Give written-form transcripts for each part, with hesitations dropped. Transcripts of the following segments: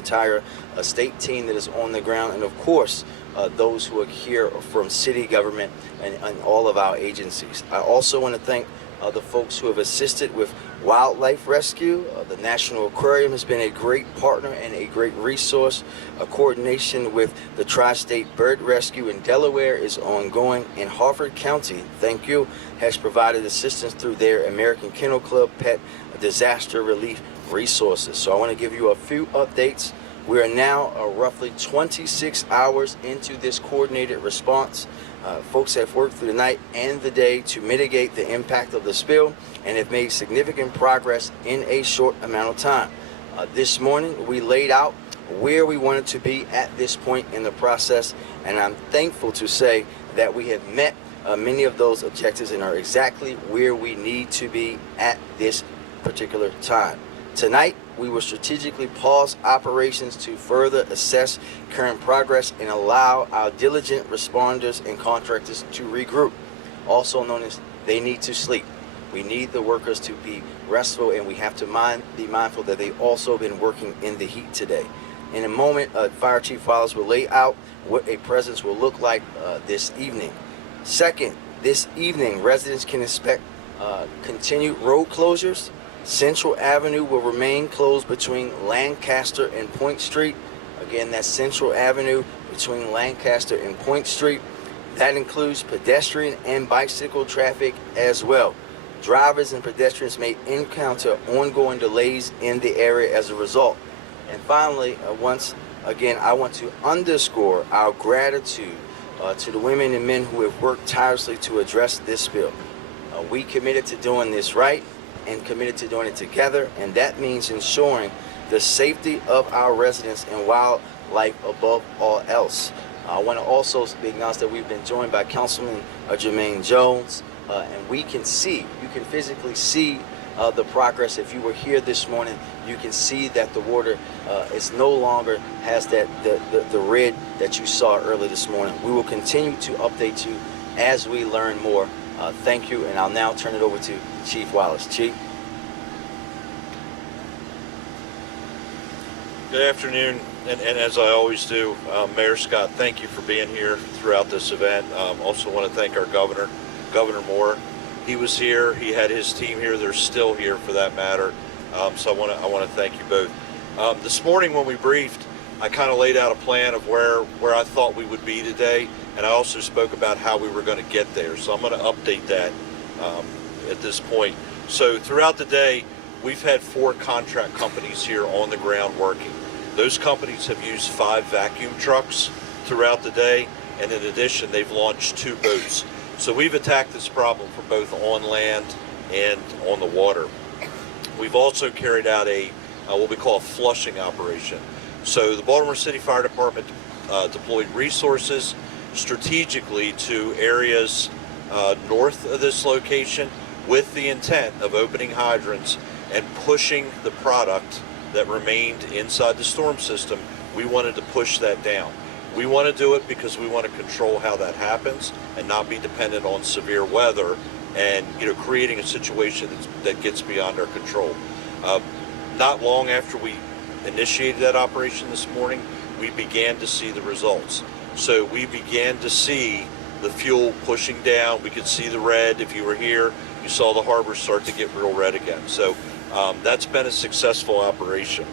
entire state team that is on the ground, and of course, those who are here from city government and all of our agencies. I also want to thank the folks who have assisted with wildlife rescue. The National Aquarium has been a great partner and a great resource. Coordination with the Tri-State Bird Rescue in Delaware is ongoing. In Harford County, thank you, has provided assistance through their American Kennel Club Pet Disaster Relief Resources. So I want to give you a few updates. We are now roughly 26 hours into this coordinated response. Folks have worked through the night and the day to mitigate the impact of the spill and have made significant progress in a short amount of time. This morning, we laid out where we wanted to be at this point in the process, and I'm thankful to say that we have met many of those objectives and are exactly where we need to be at this particular time. Tonight, we will strategically pause operations to further assess current progress and allow our diligent responders and contractors to regroup. Also known as they need to sleep. We need the workers to be restful, and we have to be mindful that they've also been working in the heat today. In a moment, Fire Chief Wallace will lay out what a presence will look like this evening. Second, this evening, residents can expect continued road closures. Central Avenue will remain closed between Lancaster and Point Street. Again, that's Central Avenue between Lancaster and Point Street. That includes pedestrian and bicycle traffic as well. Drivers and pedestrians may encounter ongoing delays in the area as a result. And finally, once again, I want to underscore our gratitude to the women and men who have worked tirelessly to address this spill. We committed to doing this right and committed to doing it together, and that means ensuring the safety of our residents and wildlife above all else. I want to also acknowledge that we've been joined by Councilman Jermaine Jones, and we can see, you can physically see the progress. If you were here this morning, you can see that the water is no longer has that the red that you saw early this morning. We will continue to update you as we learn more. Thank you, and I'll now turn it over to Chief Wallace. Chief. Good afternoon, and as I always do, Mayor Scott, thank you for being here throughout this event. Also want to thank our governor, Governor Moore. He was here. He had his team here. They're still here for that matter. So I want to thank you both. This morning when we briefed, I kind of laid out a plan of where I thought we would be today, and I also spoke about how we were going to get there. So I'm going to update that at this point. So throughout the day, we've had 4 contract companies here on the ground working. Those companies have used 5 vacuum trucks throughout the day, and in addition, they've launched 2 boats. So we've attacked this problem from both on land and on the water. We've also carried out what we call a flushing operation. So the Baltimore City Fire Department deployed resources strategically to areas north of this location with the intent of opening hydrants and pushing the product that remained inside the storm system. We wanted to push that down. We want to do it because we want to control how that happens and not be dependent on severe weather and creating a situation that gets beyond our control. Not long after we initiated that operation this morning, we began to see the results. So we began to see the fuel pushing down. We could see the red. If you were here, you saw the harbor start to get real red again. So that's been a successful operation.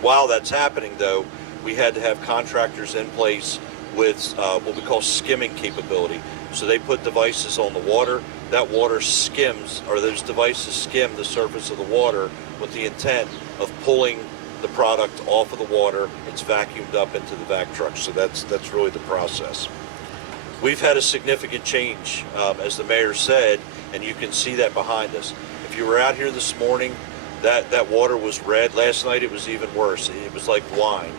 While that's happening, though, we had to have contractors in place with what we call skimming capability. So they put devices on the water. That water skims, or those devices skim the surface of the water with the intent of pulling the product off of the water. It's vacuumed up into the vac truck. So that's really the process. We've had a significant change, as the mayor said, and you can see that behind us. If you were out here this morning, that water was red. Last night it was even worse. It was like wine.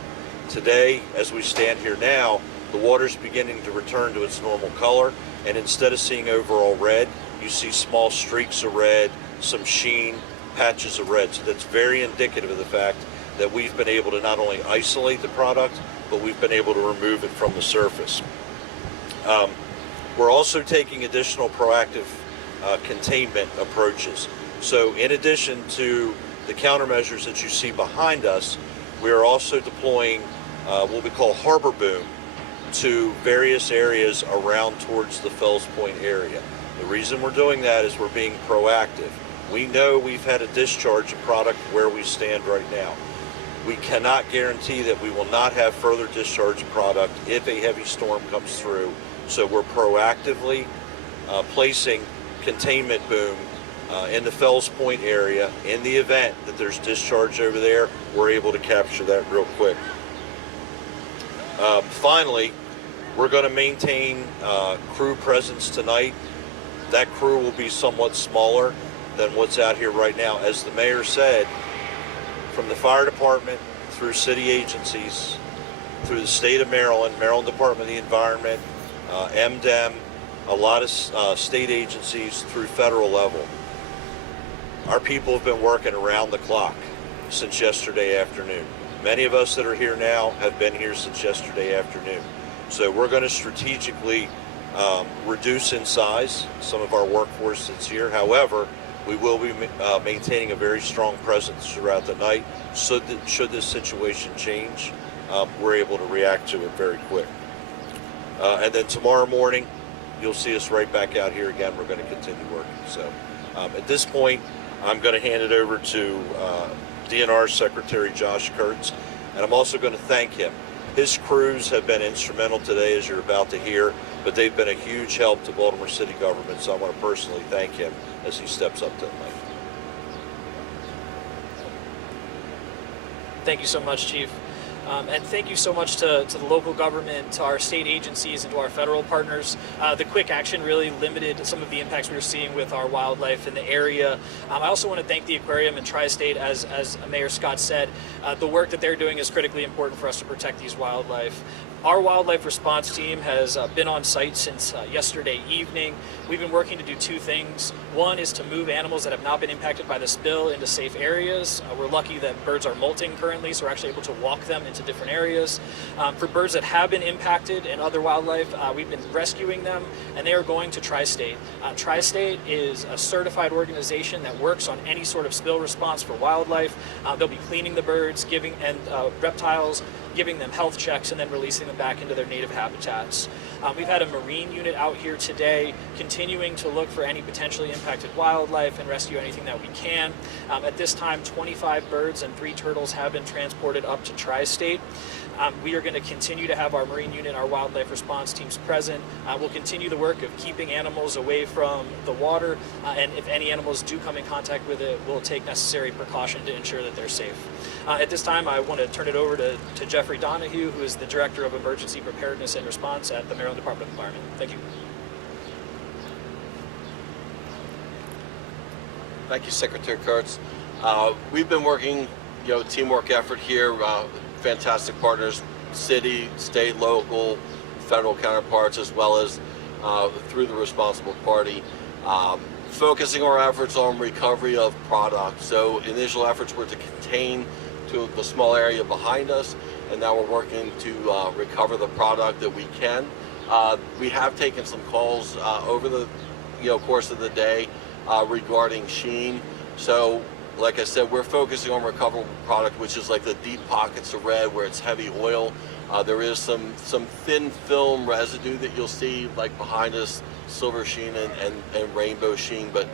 Today, as we stand here now, the water's beginning to return to its normal color, and instead of seeing overall red, you see small streaks of red, some sheen, patches of red. So that's very indicative of the fact that we've been able to not only isolate the product, but we've been able to remove it from the surface. We're also taking additional proactive containment approaches. So in addition to the countermeasures that you see behind us, We are also deploying what we call harbor boom to various areas around towards the Fells Point area. The reason we're doing that is we're being proactive. We know we've had a discharge of product where we stand right now. We cannot guarantee that we will not have further discharge of product if a heavy storm comes through. So we're proactively placing containment boom in the Fells Point area. In the event that there's discharge over there, we're able to capture that real quick. Finally, we're going to maintain crew presence tonight. That crew will be somewhat smaller than what's out here right now. As the mayor said, from the fire department through city agencies, through the state of Maryland, Maryland Department of the Environment, MDEM, a lot of state agencies through federal level. Our people have been working around the clock since yesterday afternoon. Many of us that are here now have been here since yesterday afternoon. So we're going to strategically reduce in size some of our workforce that's here. However, we will be maintaining a very strong presence throughout the night, so that should this situation change, we're able to react to it very quick. And then tomorrow morning, you'll see us right back out here again. We're going to continue working. So at this point, I'm going to hand it over to DNR Secretary Josh Kurtz, and I'm also going to thank him. His crews have been instrumental today, as you're about to hear, but they've been a huge help to Baltimore City government, so I want to personally thank him as he steps up to the mic. Thank you so much, Chief. And thank you so much to the local government, to our state agencies, and to our federal partners. The quick action really limited some of the impacts we were seeing with our wildlife in the area. I also want to thank the aquarium and Tri-State, as Mayor Scott said. The work that they're doing is critically important for us to protect these wildlife. Our wildlife response team has been on site since yesterday evening. We've been working to do two things. One is to move animals that have not been impacted by the spill into safe areas. We're lucky that birds are molting currently, so we're actually able to walk them into different areas. For birds that have been impacted and other wildlife, we've been rescuing them, and they are going to Tri-State. Tri-State is a certified organization that works on any sort of spill response for wildlife. They'll be cleaning the birds, reptiles, giving them health checks, and then releasing them back into their native habitats. We've had a marine unit out here today continuing to look for any potentially impacted wildlife and rescue anything that we can. At this time, 25 birds and 3 turtles have been transported up to Tri-State. We are going to continue to have our marine unit and our wildlife response teams present. We'll continue the work of keeping animals away from the water, and if any animals do come in contact with it, we'll take necessary precaution to ensure that they're safe. At this time, I want to turn it over to Jeffrey Donahue, who is the Director of Emergency Preparedness and Response at the Maryland Department of Environment. Thank you. Thank you, Secretary Kurtz. We've been working, teamwork effort here, fantastic partners, city, state, local, federal counterparts, as well as through the responsible party, focusing our efforts on recovery of product. So initial efforts were to contain to the small area behind us, and now we're working to recover the product that we can. We have taken some calls over the course of the day regarding sheen. So like I said, we're focusing on recoverable product, which is like the deep pockets of red where it's heavy oil. There is some thin film residue that you'll see like behind us, silver sheen and rainbow sheen. But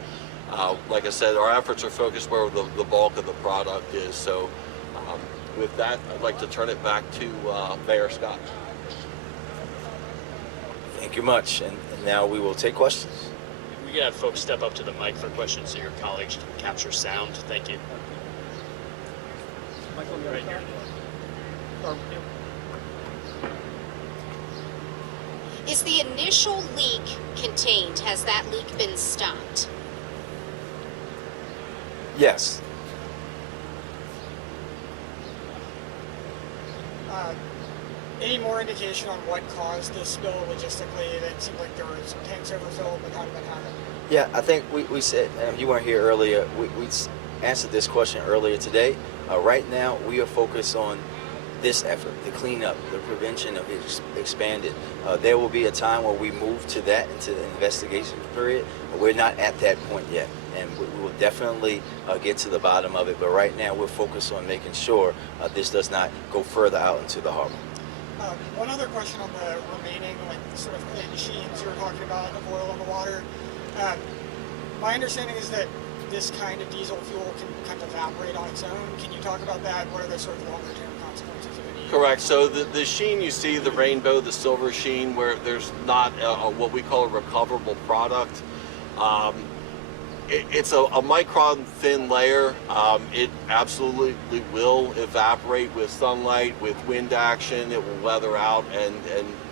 like I said, our efforts are focused where the bulk of the product is. So with that, I'd like to turn it back to Mayor Scott. Thank you much. And now we will take questions. We can have folks step up to the mic for questions so your colleagues can capture sound. Thank you. Right here. Is the initial leak contained? Has that leak been stopped? Yes. Any more indication on what caused the spill logistically? It seemed like there was tanks overfilled, but how did that happen? Yeah, I think we said, you weren't here earlier, we answered this question earlier today. Right now, we are focused on this effort, the cleanup, the prevention of it expanded. There will be a time where we move to that, into the investigation period, but we're not at that point yet. and we will definitely get to the bottom of it. But right now, we're focused on making sure this does not go further out into the harbor. One other question on the remaining, sort of thin sheens you were talking about of oil in the water. My understanding is that this kind of diesel fuel can kind of evaporate on its own. Can you talk about that? What are the sort of longer-term consequences of any? Correct. So the sheen you see, the rainbow, the silver sheen, where there's not what we call a recoverable product. It's a micron thin layer. It absolutely will evaporate with sunlight, with wind action. It will weather out, and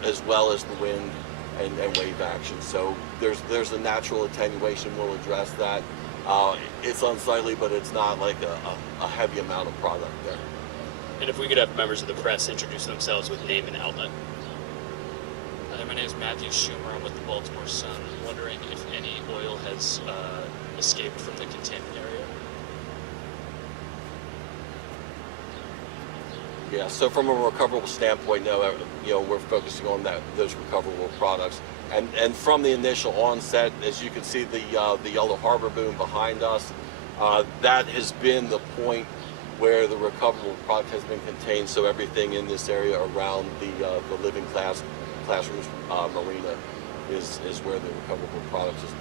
as well as the wind and wave action. So there's a natural attenuation. We'll address that. It's unsightly, but it's not like a heavy amount of product there. And if we could have members of the press introduce themselves with name and outlet. My name is Matthew Schumer. I'm with the Baltimore Sun. I'm wondering if any oil has escaped from the containment area. Yeah. So from a recoverable standpoint, no. We're focusing on those recoverable products. And from the initial onset, as you can see, the yellow harbor boom behind us, that has been the point where the recoverable product has been contained. So everything in this area around the living classrooms marina is where the recoverable product has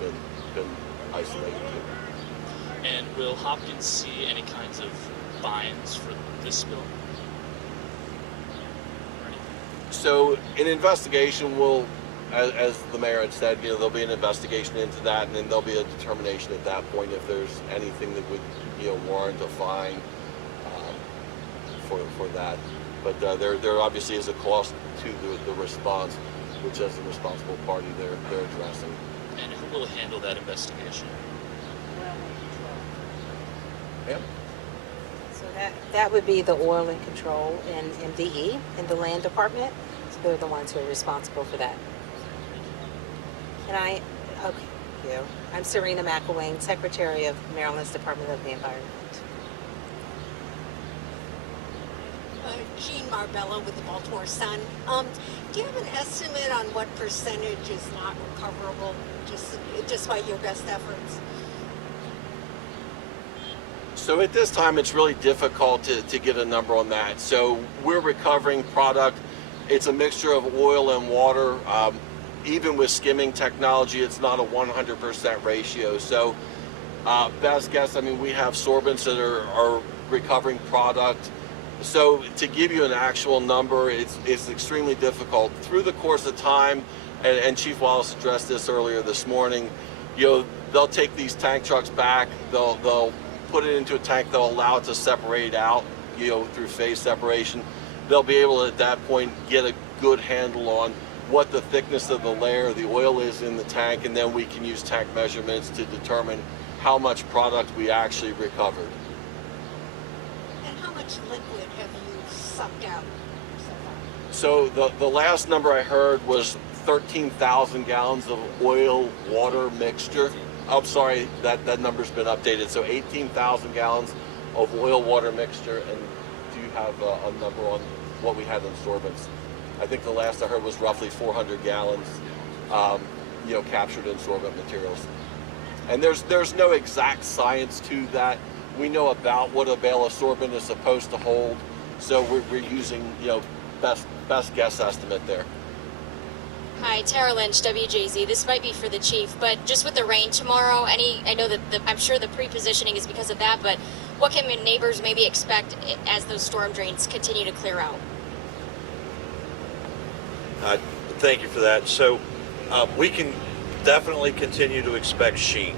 been isolated to. And will Hopkins see any kinds of fines for this spill? Or anything? So an investigation will, as the mayor had said, there'll be an investigation into that, and then there'll be a determination at that point if there's anything that would warrant a fine for that. But there obviously is a cost to the response, which as the responsible party they're addressing. And who will handle that investigation? Yeah. So that would be the Oil and Control and MDE in the Land Department. So they're the ones who are responsible for that. And I'm Serena McElwain, Secretary of Maryland's Department of the Environment. Jean Marbella with the Baltimore Sun. Do you have an estimate on what percentage is not recoverable, just by your best efforts? So at this time, it's really difficult to get a number on that. So we're recovering product. It's a mixture of oil and water. Even with skimming technology, it's not a 100% ratio. So best guess, we have sorbents that are recovering product. So to give you an actual number, it's extremely difficult. Through the course of time, and Chief Wallace addressed this earlier this morning, they'll take these tank trucks back, they'll put it into a tank, they'll allow it to separate out, through phase separation. They'll be able to, at that point, get a good handle on what the thickness of the layer of the oil is in the tank, and then we can use tank measurements to determine how much product we actually recovered. And how much liquid have you sucked out so far? So the last number I heard was 13,000 gallons of oil-water mixture. I'm sorry, that number's been updated. So 18,000 gallons of oil-water mixture. And do you have a number on what we had in sorbents? I think the last I heard was roughly 400 gallons, captured in sorbent materials. And there's no exact science to that. We know about what a bale of sorbent is supposed to hold, so we're using best guess estimate there. Hi, Tara Lynch, WJZ. This might be for the chief, but just with the rain tomorrow, I know that I'm sure the pre-positioning is because of that, but what can neighbors maybe expect as those storm drains continue to clear out? Thank you for that. So we can definitely continue to expect sheen.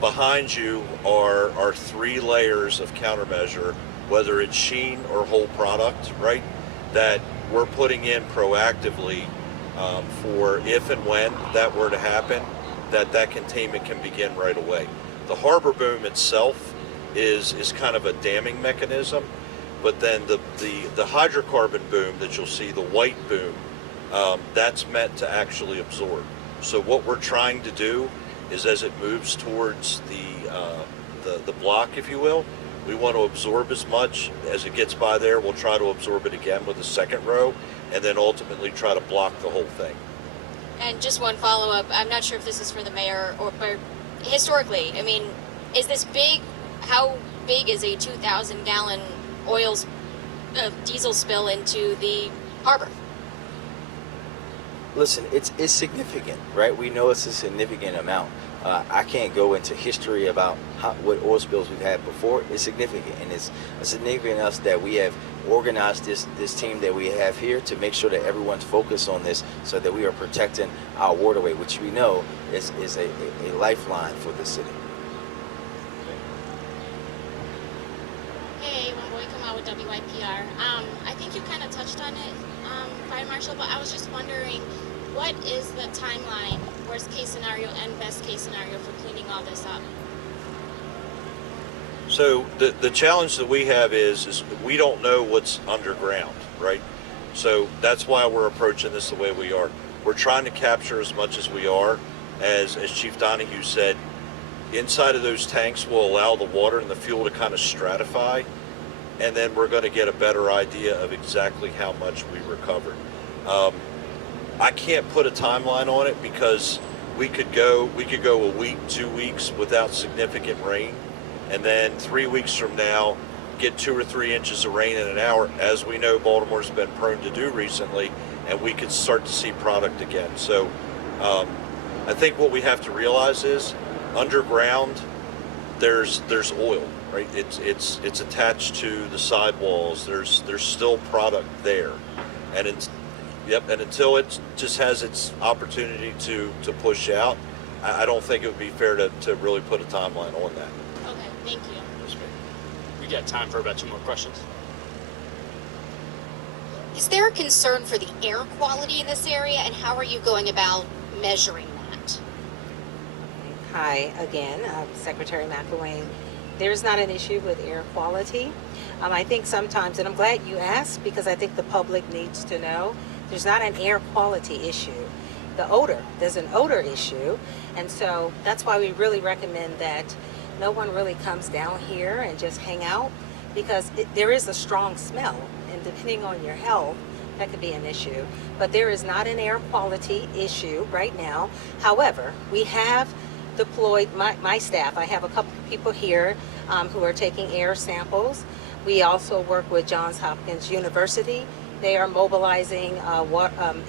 Behind you are 3 layers of countermeasure, whether it's sheen or whole product, right, that we're putting in proactively for if and when that were to happen, that containment can begin right away. The harbor boom itself is kind of a damming mechanism, but then the hydrocarbon boom that you'll see, the white boom, that's meant to actually absorb. So what we're trying to do is, as it moves towards the block, if you will, we want to absorb as much as it gets by there. We'll try to absorb it again with a second row, and then ultimately try to block the whole thing. And just one follow-up. I'm not sure if this is for the mayor, but historically, I mean, is this big? How big is a 2,000 gallon diesel spill into the harbor? Listen, it's significant, right? We know it's a significant amount. I can't go into history about what oil spills we've had before. It's significant, and it's significant enough that we have organized this team that we have here to make sure that everyone's focused on this, so that we are protecting our waterway, which we know is a lifeline for the city. Hey, when boy come out with WYPR. I think you kind of touched on it, Fire Marshal, but I was just wondering, what is the timeline, worst case scenario and best case scenario, for cleaning all this up? So the challenge that we have is we don't know what's underground, right? So that's why we're approaching this the way we are. We're trying to capture as much as we are. As Chief Donahue said, inside of those tanks will allow the water and the fuel to kind of stratify, and then we're going to get a better idea of exactly how much we recovered. I can't put a timeline on it because we could go a week, 2 weeks without significant rain, and then 3 weeks from now get 2 or 3 inches of rain in an hour, as we know Baltimore's been prone to do recently, and we could start to see product again. So I think what we have to realize is underground there's oil, right? It's attached to the sidewalls. There's still product there, and until it just has its opportunity to push out, I don't think it would be fair to really put a timeline on that. Okay, thank you. Yes, ma'am. We got time for about 2 more questions. Is there a concern for the air quality in this area, and how are you going about measuring that? Hi again, Secretary McElwain. There's not an issue with air quality. I think sometimes, and I'm glad you asked, because I think the public needs to know, there's not an air quality issue. There's an odor issue, and so that's why we really recommend that no one really comes down here and just hang out, because there is a strong smell, and depending on your health, that could be an issue. But there is not an air quality issue right now. However, we have deployed my staff. I have a couple of people here who are taking air samples. We also work with Johns Hopkins University. They are mobilizing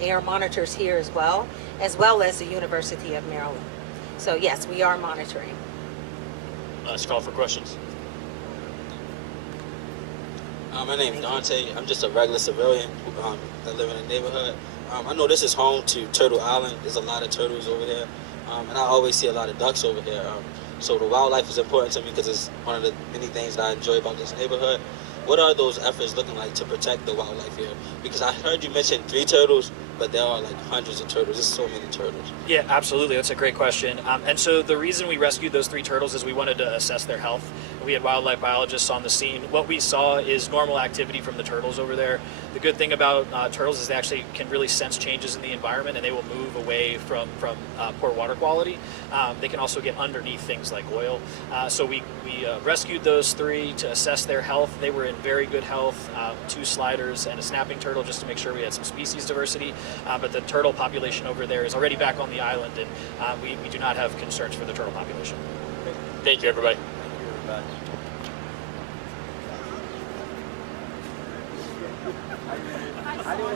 air monitors here as well as the University of Maryland. So yes, we are monitoring. Last call for questions. My name is Dante. I'm just a regular civilian that live in the neighborhood. I know this is home to Turtle Island. There's a lot of turtles over there, and I always see a lot of ducks over there. So the wildlife is important to me because it's one of the many things that I enjoy about this neighborhood. What are those efforts looking like to protect the wildlife here? Because I heard you mention 3 turtles, but there are like hundreds of turtles. There's so many turtles. Yeah, absolutely. That's a great question. And so the reason we rescued those 3 turtles is we wanted to assess their health. We had wildlife biologists on the scene. What we saw is normal activity from the turtles over there. The good thing about turtles is they actually can really sense changes in the environment, and they will move away from poor water quality. They can also get underneath things like oil. So we rescued those 3 to assess their health. They were in very good health, 2 sliders and a snapping turtle, just to make sure we had some species diversity. But the turtle population over there is already back on the island, and we do not have concerns for the turtle population. Thank you, everybody. I don't